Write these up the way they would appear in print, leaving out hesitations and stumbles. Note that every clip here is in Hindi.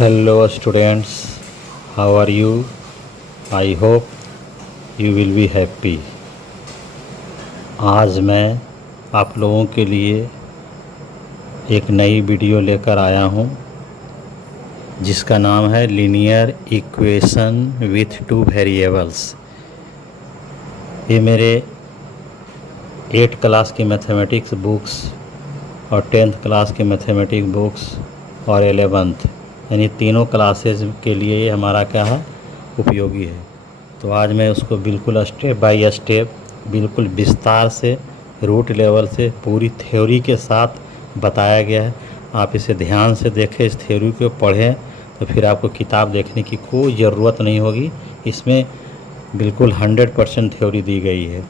Hello students, how are you? I hope you will be happy. आज मैं आप लोगों के लिए एक नई वीडियो लेकर आया हूँ जिसका नाम है linear equation with two variables. ये मेरे 8 क्लास की मैथमेटिक्स बुक्स और 10th क्लास के मैथमेटिक्स बुक्स और 11th यानी तीनों क्लासेस के लिए ये हमारा क्या है, उपयोगी है। तो आज मैं उसको बिल्कुल स्टेप बाय स्टेप, बिल्कुल विस्तार से, रूट लेवल से, पूरी थ्योरी के साथ बताया गया है। आप इसे ध्यान से देखें, इस थ्योरी को पढ़ें तो फिर आपको किताब देखने की कोई ज़रूरत नहीं होगी। इसमें बिल्कुल 100% थ्योरी दी गई है।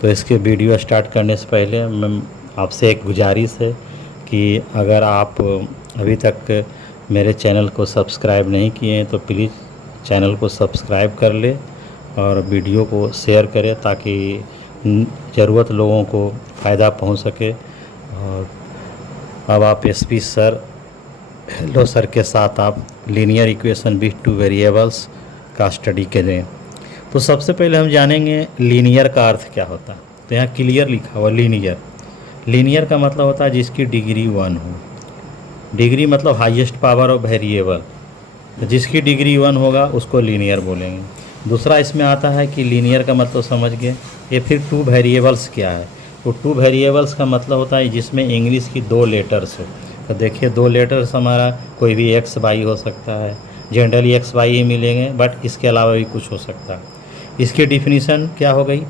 तो इसके वीडियो स्टार्ट करने से पहले मैं आपसे एक गुजारिश है कि अगर आप अभी तक मेरे चैनल को सब्सक्राइब नहीं किए हैं तो प्लीज़ चैनल को सब्सक्राइब कर ले और वीडियो को शेयर करें ताकि ज़रूरत लोगों को फ़ायदा पहुंच सके। और अब आप एसपी सर, हेलो सर के साथ आप linear equation with two variables का स्टडी करें। तो सबसे पहले हम जानेंगे लीनियर का अर्थ क्या होता है। तो यहाँ क्लियर लिखा हुआ लीनियर। लीनियर का मतलब होता है जिसकी डिग्री 1 हो। डिग्री मतलब हाईएस्ट पावर ऑफ वेरिएबल, तो जिसकी डिग्री 1 होगा उसको लीनियर बोलेंगे। दूसरा इसमें आता है कि लीनियर का मतलब समझ गए। ये फिर टू वेरिएबल्स क्या है। तो टू वेरिएबल्स का मतलब होता है जिसमें इंग्लिश की 2 लेटर्स हो। तो देखिए 2 लेटर्स हमारा कोई भी एक्स वाई हो सकता है, जनरली एक्स वाई ही मिलेंगे, बट इसके अलावा भी कुछ हो सकता है। इसकी डिफिनीशन क्या हो गई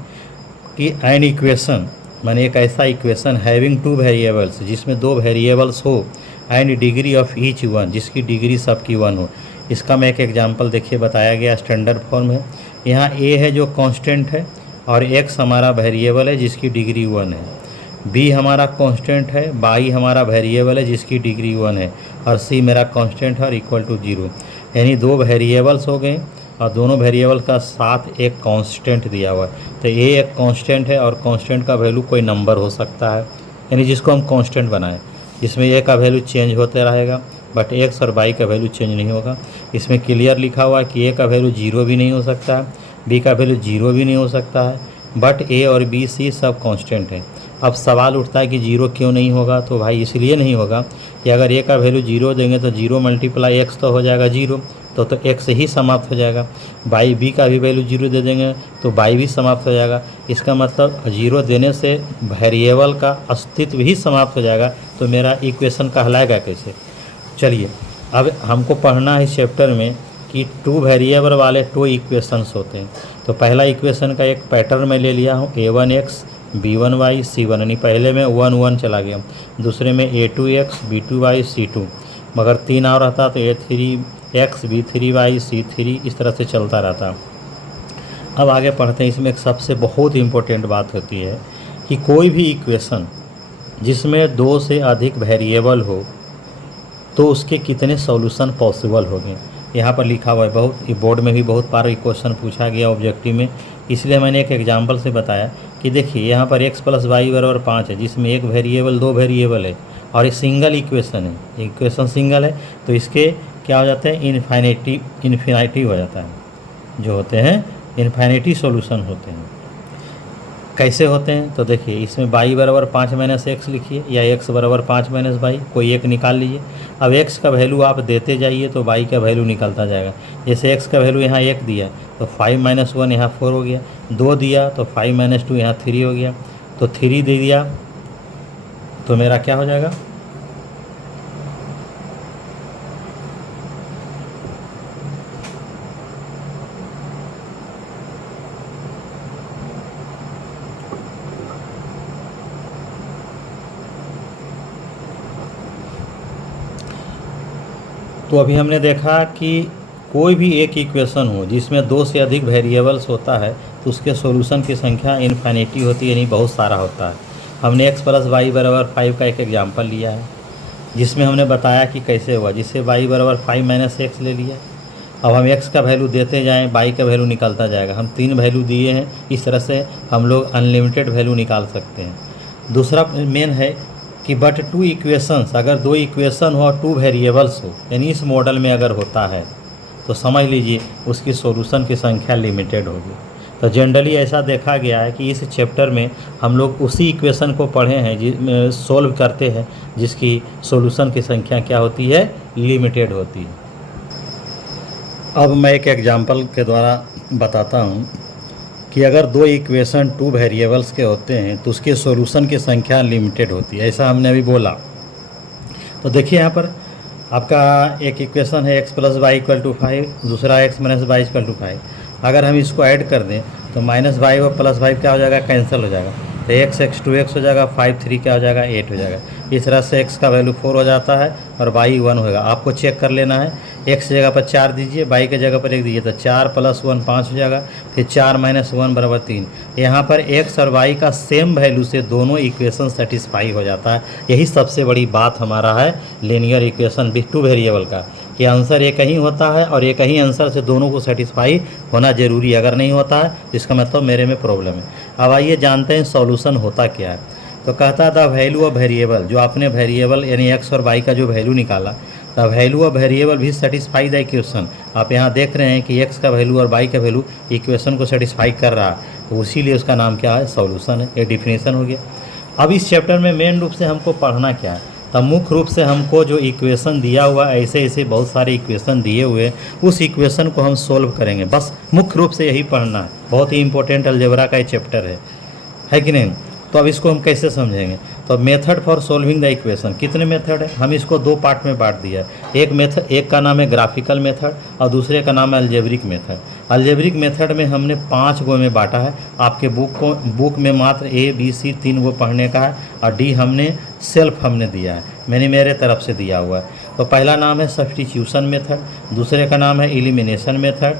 कि एन इक्वेशन माने एक ऐसा इक्वेशन हैविंग 2 वेरिएबल्स, जिसमें 2 वेरिएबल्स हो, and degree of each one, जिसकी डिग्री सबकी 1 हो। इसका मैं एक एग्जांपल देखिए बताया गया, स्टैंडर्ड फॉर्म है। यहाँ ए है जो कांस्टेंट है और एक्स हमारा वेरिएबल है जिसकी डिग्री 1 है। बी हमारा कांस्टेंट है, वाई हमारा वेरिएबल है जिसकी डिग्री 1 है, और सी मेरा कांस्टेंट है और इक्वल टू 0। यानी 2 वेरिएबल्स हो गए और दोनों वेरिएबल का साथ एक कांस्टेंट दिया हुआ है। तो ए एक कांस्टेंट है और कांस्टेंट का वैल्यू कोई नंबर हो सकता है, यानी जिसको हम कांस्टेंट बनाएं। इसमें ए का वैल्यू चेंज होते रहेगा, बट एक्स और वाई का वैल्यू चेंज नहीं होगा। इसमें क्लियर लिखा हुआ है कि ए का वैल्यू 0 भी नहीं हो सकता है, बी का वैल्यू 0 भी नहीं हो सकता है, बट ए और बी सी सब कांस्टेंट हैं। अब सवाल उठता है कि 0 क्यों नहीं होगा। तो भाई इसलिए नहीं होगा कि अगर ए का वैल्यू 0 देंगे तो 0 मल्टीप्लाई एक्स तो हो जाएगा 0, तो एक्स ही समाप्त हो जाएगा। बाई बी का भी वैल्यू 0 दे देंगे तो बाई भी समाप्त हो जाएगा। इसका मतलब 0 देने से वेरिएबल का अस्तित्व ही समाप्त हो जाएगा। तो मेरा इक्वेशन कहलाएगा कैसे। चलिए अब हमको पढ़ना है इस चैप्टर में कि 2 वेरिएबल वाले 2 इक्वेशंस होते हैं। तो पहला इक्वेशन का एक पैटर्न मैं ले लिया हूँ, a1x b1y c1, यानी पहले में 1 1 चला गया, दूसरे में a2x b2y c2, मगर 3 और रहता तो a3x b3y c3, इस तरह से चलता रहता। अब आगे पढ़ते हैं। इसमें एक सबसे बहुत इम्पोर्टेंट बात होती है कि कोई भी इक्वेशन जिसमें 2 से अधिक वेरिएबल हो तो उसके कितने सॉल्यूशन पॉसिबल होंगे। यहाँ पर लिखा हुआ है, बहुत बोर्ड में भी बहुत बार क्वेश्चन पूछा गया ऑब्जेक्टिव में, इसलिए मैंने एक एग्जांपल से बताया कि देखिए यहाँ पर x + y = 5 है, जिसमें एक वेरिएबल 2 वेरिएबल है और एक सिंगल इक्वेशन है। इक्वेशन सिंगल है तो इसके क्या हो जाते हैं, इन्फिनिटी हो जाता है, जो होते हैं इन्फिनिटी सॉल्यूशन होते हैं। कैसे होते हैं तो देखिए इसमें y = 5 - x लिखिए, या x = 5 - y, कोई एक निकाल लीजिए। अब x का वैल्यू आप देते जाइए तो y का वैल्यू निकलता जाएगा। जैसे x का वैल्यू यहाँ 1 दिया तो 5 - 1 यहाँ 4 हो गया, 2 दिया तो 5 - 2 यहाँ 3 हो गया, तो 3 दे दिया तो मेरा क्या हो जाएगा, तो अभी हमने देखा कि कोई भी एक इक्वेशन हो जिसमें 2 से अधिक वेरिएबल्स होता है तो उसके सॉल्यूशन की संख्या इन्फिनिटी होती है, यानी बहुत सारा होता है। हमने x + y = 5 का एक एग्जांपल लिया है जिसमें हमने बताया कि कैसे हुआ, जिससे y = 5 - x ले लिया। अब हम x का वैल्यू देते जाएं, y का वैल्यू निकलता जाएगा। हम 3 वैल्यू दिए हैं, इस तरह से हम लोग अनलिमिटेड वैल्यू निकाल सकते हैं। दूसरा मेन है कि बट टू इक्वेशंस, अगर दो इक्वेशन हो और टू वेरिएबल्स हो, यानी इस मॉडल में अगर होता है तो समझ लीजिए उसकी सॉल्यूशन की संख्या लिमिटेड होगी। तो जनरली ऐसा देखा गया है कि इस चैप्टर में हम लोग उसी इक्वेशन को पढ़े हैं जिसमें सोल्व करते हैं जिसकी सॉल्यूशन की संख्या क्या होती है, लिमिटेड होती है। अब मैं एक एग्जांपल के द्वारा बताता हूँ कि अगर दो इक्वेशन टू वेरिएबल्स के होते हैं तो उसके सॉल्यूशन की संख्या लिमिटेड होती है, ऐसा हमने अभी बोला। तो देखिए यहाँ पर आपका एक इक्वेशन है x plus y equal to 5, दूसरा x minus y equal to 5। अगर हम इसको ऐड कर दें तो माइनस वाई और प्लस वाई क्या हो जाएगा, कैंसिल हो जाएगा। तो x 2x हो जाएगा, 5 3 क्या हो जाएगा, 8 हो जाएगा। इस तरह से x का वैल्यू 4 हो जाता है और y 1 होगा। आपको चेक कर लेना है, x जगह पर 4 दीजिए, y के जगह पर 1 दीजिए, तो 4 प्लस 1 5 हो जाएगा। फिर 4 माइनस 1 बराबर 3। यहाँ पर x और y का सेम वैल्यू से दोनों इक्वेशन सेटिस्फाई हो जाता है। यही सबसे बड़ी बात हमारा है linear equation with two variable का, कि आंसर एक ही होता है और एक ही आंसर से दोनों को सेटिस्फाई होना जरूरी है। अगर नहीं होता है तो इसका मतलब मेरे में प्रॉब्लम है। अब आइए जानते हैं सॉल्यूशन होता क्या है। तो कहता द वैल्यू ऑफ वेरिएबल, जो आपने वेरिएबल यानी x और y का जो वैल्यू निकाला, द वैल्यू ऑफ वेरिएबल भी सेटिस्फाई द इक्वेशन। आप यहाँ देख रहे हैं कि x का वैल्यू और y का वैल्यू इक्वेशन को सेटिस्फाई कर रहा है, तो इसीलिए उसका नाम क्या है, सॉल्यूशन है। ये डिफिनीशन हो गया। अब इस चैप्टर में मेन रूप से हमको पढ़ना क्या है, तब मुख्य रूप से हमको जो इक्वेशन दिया हुआ, ऐसे ऐसे बहुत सारे इक्वेशन दिए हुए, उस इक्वेशन को हम सोल्व करेंगे। बस मुख्य रूप से यही पढ़ना है। बहुत ही इंपॉर्टेंट अलजेब्रा का ये चैप्टर है कि नहीं। तो अब इसको हम कैसे समझेंगे, तो method for solving the equation, कितने मेथड है, हम इसको दो पार्ट में बांट दिया है। एक का नाम है ग्राफिकल मेथड और दूसरे का नाम है अलजेब्रिक मेथड। अलजेब्रिक मेथड में हमने 5 गो में बांटा है। आपके बुक में मात्र A B C 3 गो पढ़ने का है और D हमने सेल्फ दिया है, मैंने मेरे तरफ से दिया हुआ है। तो पहला नाम है सब्स्टिट्यूशन मेथड, दूसरे का नाम है एलिमिनेशन मेथड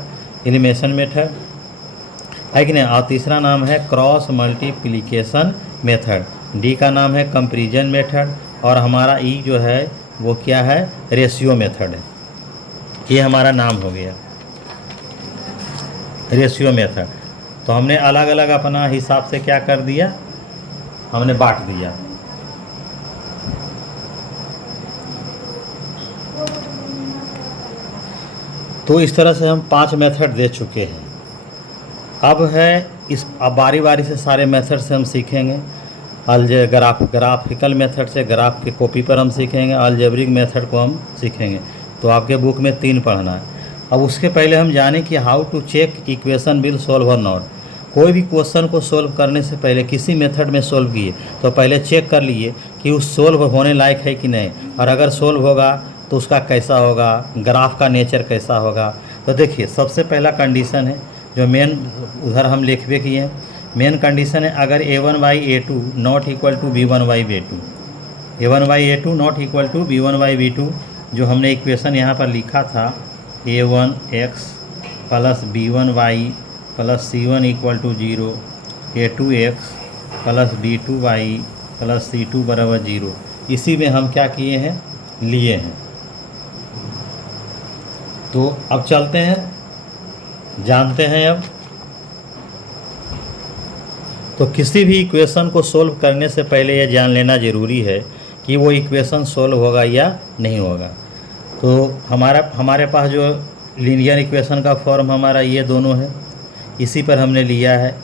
है कि नहीं, और तीसरा नाम है क्रॉस मल्टीप्लिकेशन मेथड। डी का नाम है कंपैरिजन मेथड और हमारा ई जो है वो क्या है, रेशियो मेथड है। ये हमारा नाम हो गया रेशियो मेथड। तो हमने अलग अलग अपना हिसाब से क्या कर दिया, हमने बांट दिया। तो इस तरह से हम 5 मेथड दे चुके हैं। अब बारी बारी से सारे मेथड से हम सीखेंगे। ग्राफिकल मेथड से ग्राफ के कॉपी पर हम सीखेंगे, अलजेब्रिक मेथड को हम सीखेंगे। तो आपके बुक में 3 पढ़ना है। अब उसके पहले हम जाने कि how to check equation will solve और नॉट। कोई भी क्वेश्चन को सोल्व करने से पहले किसी मेथड में सोल्व किए तो पहले चेक कर लिए कि उस सोल्व होने लायक है कि नहीं, और अगर सोल्व होगा तो उसका कैसा होगा, ग्राफ का नेचर कैसा होगा। तो देखिए सबसे पहला कंडीशन है जो मेन उधर हम लिखवे किए हैं। मेन कंडीशन है अगर a1/a2 not equal to b1/b2, a1/a2 not equal to b1/b2, जो हमने इक्वेशन यहाँ पर लिखा था a1x plus b1y plus c1 equal to 0, a2x plus b2y plus c2 बराबर 0, इसी में हम क्या किए हैं, लिए हैं। तो अब चलते हैं, जानते हैं। अब तो किसी भी इक्वेशन को सोल्व करने से पहले ये जान लेना ज़रूरी है कि वो इक्वेशन सोल्व होगा या नहीं होगा। तो हमारे पास जो लीनियर इक्वेशन का फॉर्म हमारा ये दोनों है, इसी पर हमने लिया है।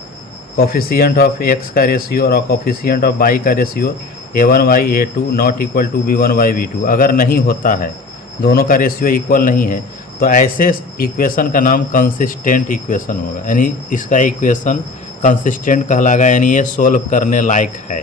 कोफिशिएंट ऑफ x का रेशियो और कोफिशिएंट ऑफ y का ratio a1/a2 not equal to b1/b2। अगर नहीं होता है, दोनों का रेशियो इक्वल नहीं है, तो ऐसे इक्वेशन का नाम कंसिस्टेंट इक्वेशन होगा, यानी इसका इक्वेशन कंसिस्टेंट कहलाएगा, यानी ये सोल्व करने लायक है।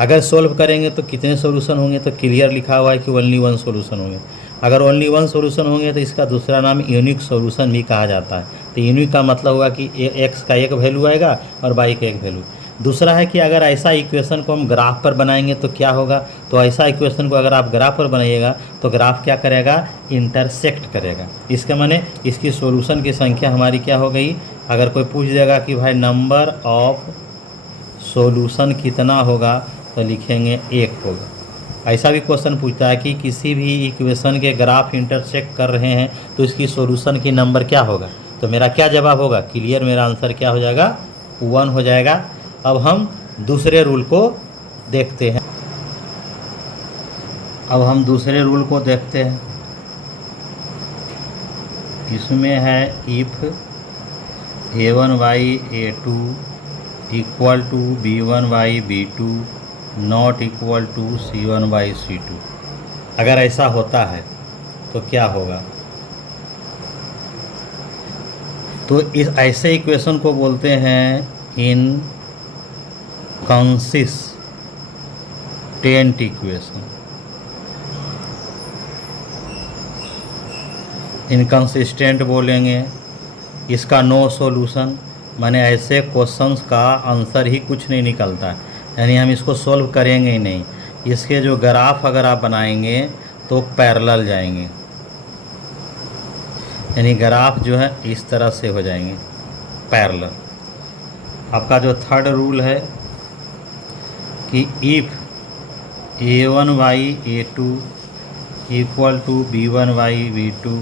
अगर सोल्व करेंगे तो कितने सॉल्यूशन होंगे, तो क्लियर लिखा हुआ है कि ओनली 1 सॉल्यूशन होंगे। अगर ओनली 1 सॉल्यूशन होंगे तो इसका दूसरा नाम यूनिक सॉल्यूशन भी कहा जाता है। तो यूनिक का मतलब होगा कि x का एक वैल्यू आएगा और y का एक वैल्यू। दूसरा है कि अगर ऐसा इक्वेशन को हम ग्राफ पर बनाएंगे तो क्या होगा, तो ऐसा इक्वेशन को अगर आप ग्राफ पर बनाइएगा तो ग्राफ क्या करेगा, इंटरसेक्ट करेगा। इसके माने इसकी सॉल्यूशन की संख्या हमारी क्या हो गई। अगर कोई पूछ देगा कि भाई नंबर ऑफ सॉल्यूशन कितना होगा, तो लिखेंगे 1 होगा। ऐसा भी क्वेश्चन पूछता है कि किसी भी इक्वेशन के ग्राफ इंटरसेक्ट कर रहे हैं तो इसकी सॉल्यूशन की नंबर क्या होगा, तो मेरा क्या जवाब होगा, क्लियर, मेरा आंसर क्या हो जाएगा, 1 हो जाएगा। अब हम दूसरे रूल को देखते हैं। अब हम दूसरे रूल को देखते हैं। इसमें है if a1 by a2 equal to b1 by b2 not equal to c1 by c2। अगर ऐसा होता है तो क्या होगा? तो इस ऐसे इक्वेशन को बोलते हैं इनकंसिस्टेंट इक्वेशन। इनकंसिस्टेंट बोलेंगे, इसका नो सॉल्यूशन, माने ऐसे क्वेश्चंस का आंसर ही कुछ नहीं निकलता है, यानी हम इसको सॉल्व करेंगे ही नहीं। इसके जो ग्राफ अगर आप बनाएंगे तो पैरेलल जाएंगे, यानी ग्राफ जो है इस तरह से हो जाएंगे पैरेलल। आपका जो थर्ड रूल है कि if a1 by a2 equal to b1 by b2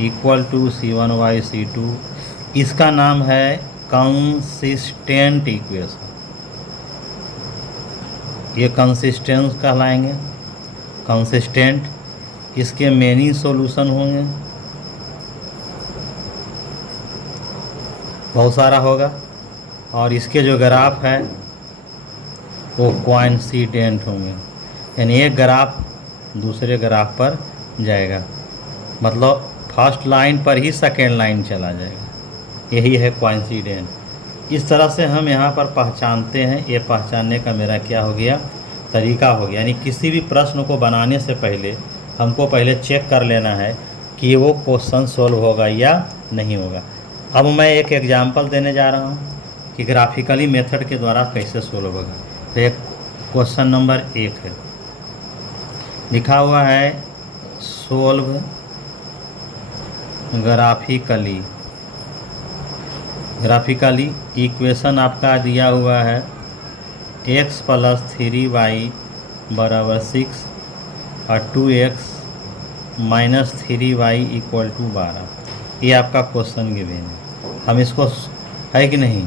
equal to c1 by c2, इसका नाम है कंसिस्टेंट इक्वेशन। ये कंसिस्टेंस कहलाएंगे, कंसिस्टेंट। इसके मेनी सॉल्यूशन होंगे, बहुत सारा होगा, और इसके जो ग्राफ है वो कोइंसिडेंट होंगे, यानी एक ग्राफ दूसरे ग्राफ पर जाएगा, मतलब फर्स्ट लाइन पर ही सेकेंड लाइन चला जाएगा। यही है कोइंसिडेंट। इस तरह से हम यहाँ पर पहचानते हैं। ये पहचानने का मेरा क्या हो गया, तरीका हो गया। यानी किसी भी प्रश्न को बनाने से पहले हमको पहले चेक कर लेना है कि वो क्वेश्चन सॉल्व होगा या नहीं होगा। अब मैं एक एग्जांपल देने जा रहा हूँ कि ग्राफिकली मेथड के द्वारा कैसे सॉल्व होगा। तो एक क्वेश्चन नंबर 1 है, लिखा हुआ है सोल्व ग्राफिकली इक्वेशन आपका दिया हुआ है x + 3y = 6 और 2x - 3y = 12। ये आपका क्वेश्चन गिवन है। हम इसको है कि नहीं,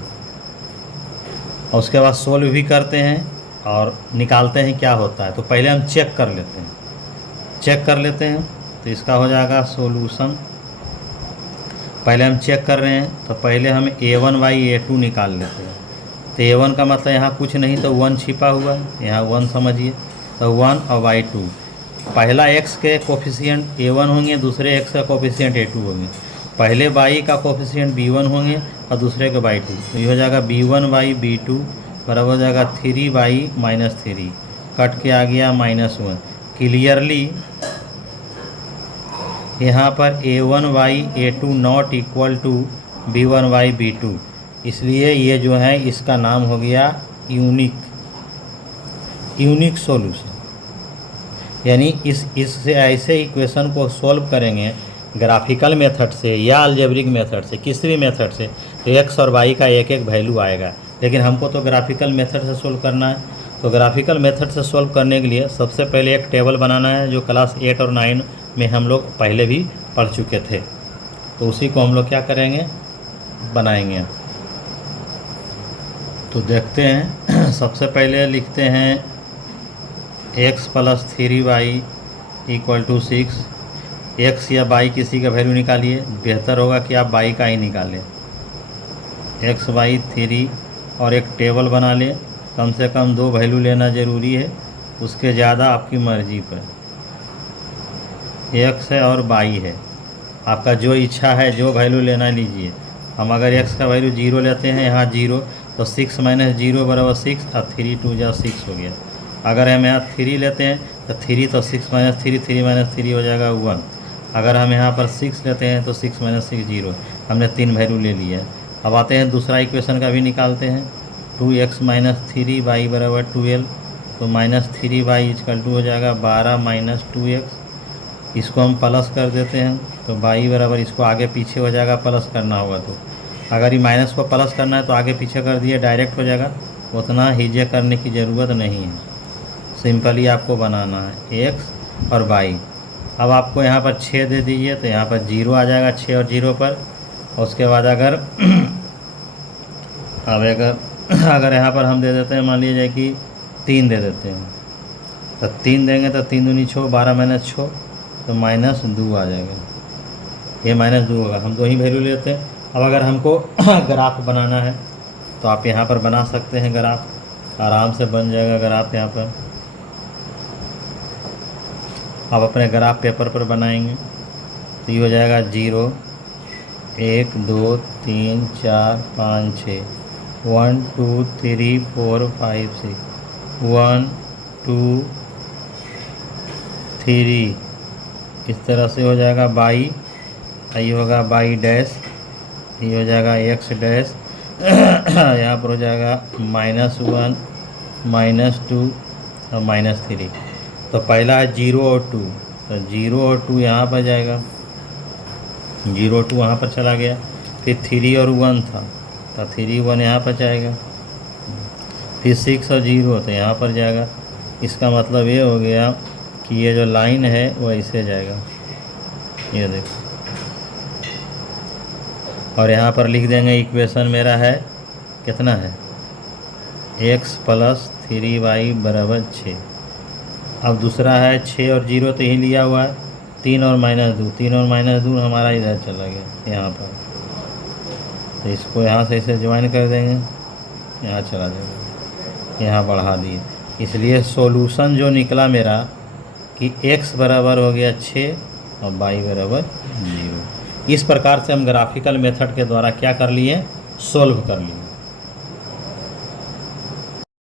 और उसके बाद सोल्व भी करते हैं और निकालते हैं क्या होता है। तो पहले हम चेक कर लेते हैं। तो इसका हो जाएगा सॉल्यूशन। पहले हम चेक कर रहे हैं, तो पहले हम a1 by a2 निकाल लेते हैं। तो a1 का मतलब यहाँ कुछ नहीं, तो 1 छिपा हुआ है, यहाँ 1 समझिए। तो 1 और y2, पहला x के कोफिशिएंट a1 होंगे, दूसरे x का कोफिशिएंट a2 होंगे। पहले y का कोफिशिएंट b1 होंगे और दूसरे का y2। तो ये हो जाएगा b1 by b2 बराबर हो जाएगा 3y - 3, कट के आ गया -1। क्लियरली यहाँ पर a1 by a2 not equal to b1 by b2, इसलिए ये जो है इसका नाम हो गया यूनिक सॉल्यूशन। यानी इससे ऐसे इक्वेशन को सॉल्व करेंगे ग्राफिकल मेथड से या अलजेब्रिक मेथड से, किसी भी मेथड से, तो x और y का एक एक वैल्यू आएगा। लेकिन हमको तो ग्राफिकल मेथड से सॉल्व करना है। तो ग्राफिकल मेथड से सॉल्व करने के लिए सबसे पहले एक टेबल बनाना है, जो क्लास 8 और 9 में हम लोग पहले भी पढ़ चुके थे। तो उसी को हम लोग क्या करेंगे, बनाएंगे। तो देखते हैं। सबसे पहले लिखते हैं x + 3y = 6। x या y किसी का वैल्यू निकालिए, बेहतर होगा कि आप y का ही निकालें। x by 3 और एक टेबल बना लें। कम से कम 2 वैल्यू लेना ज़रूरी है, उसके ज़्यादा आपकी मर्ज़ी पर। x है और y है, आपका जो इच्छा है जो वैल्यू लेना लीजिए। हम अगर x का वैल्यू 0 लेते हैं, यहाँ 0, तो 6 - 0 = 6 और 3 × 2 = 6 हो गया। अगर हम यहाँ 3 लेते हैं तो 3, तो 6 - 3 3 - 3 हो जाएगा 1। अगर हम यहाँ पर 6 लेते हैं तो 6 - 6 0। हमने 3 वैल्यू ले लिया है। अब आते हैं दूसरा इक्वेशन का भी निकालते हैं। 2x - 3y = 12, तो -3y = हो जाएगा 12 - 2x। इसको हम प्लस कर देते हैं, तो y बराबर, इसको आगे पीछे हो जाएगा, प्लस करना होगा। तो अगर ये माइनस को प्लस करना है तो आगे पीछे कर दिए, डायरेक्ट हो जाएगा, उतना हिजे करने की ज़रूरत नहीं है। सिंपली आपको बनाना है x और y। अब आपको यहाँ पर 6 दे दीजिए, तो यहाँ पर 0 आ जाएगा 6 और 0 पर। और उसके बाद अगर अगर यहाँ पर हम दे देते हैं, मान लीजिए कि 3 दे देते हैं, तो 3 देंगे तो 3 दूनी 6, 12 माइनस 6 तो -2 आ जाएगा। ये -2 होगा। हम 2 ही वैल्यू लेते हैं। अब अगर हमको ग्राफ बनाना है तो आप यहाँ पर बना सकते हैं ग्राफ, आराम से बन जाएगा ग्राफ यहाँ पर। आप अपने ग्राफ पेपर पर बनाएंगे तो ये हो जाएगा 0 1 2 3 4 5 6 1 2 3 4 5 6 1 2 3 इस तरह से हो जाएगा बाई, ये होगा बाई डैश, ये हो जाएगा एक्स डैश यहाँ पर हो जाएगा -1 -2 और -3। तो पहला है 0 और 2, तो 0 और 2 यहाँ पर जाएगा, 0 और 2 वहाँ पर चला गया। फिर 3 और 1 था तो 3 1 यहाँ पर जाएगा। फिर 6 और 0 तो यहाँ पर जाएगा। इसका मतलब ये हो गया कि ये जो लाइन है वो ऐसे जाएगा, ये देखो। और यहाँ पर लिख देंगे इक्वेशन मेरा है कितना है, x + 3y = 6। अब दूसरा है 6 और 0 तो यही लिया हुआ है, 3 और -2, 3 और -2 हमारा इधर चला गया यहाँ पर। तो इसको यहाँ से इसे ज्वाइन कर देंगे, यहाँ चला जाएगा, यहाँ बढ़ा दिए। इसलिए सॉल्यूशन जो निकला मेरा कि x बराबर हो गया 6 और y बराबर 0। इस प्रकार से हम ग्राफिकल मेथड के द्वारा क्या कर लिए, सोल्व कर लिए।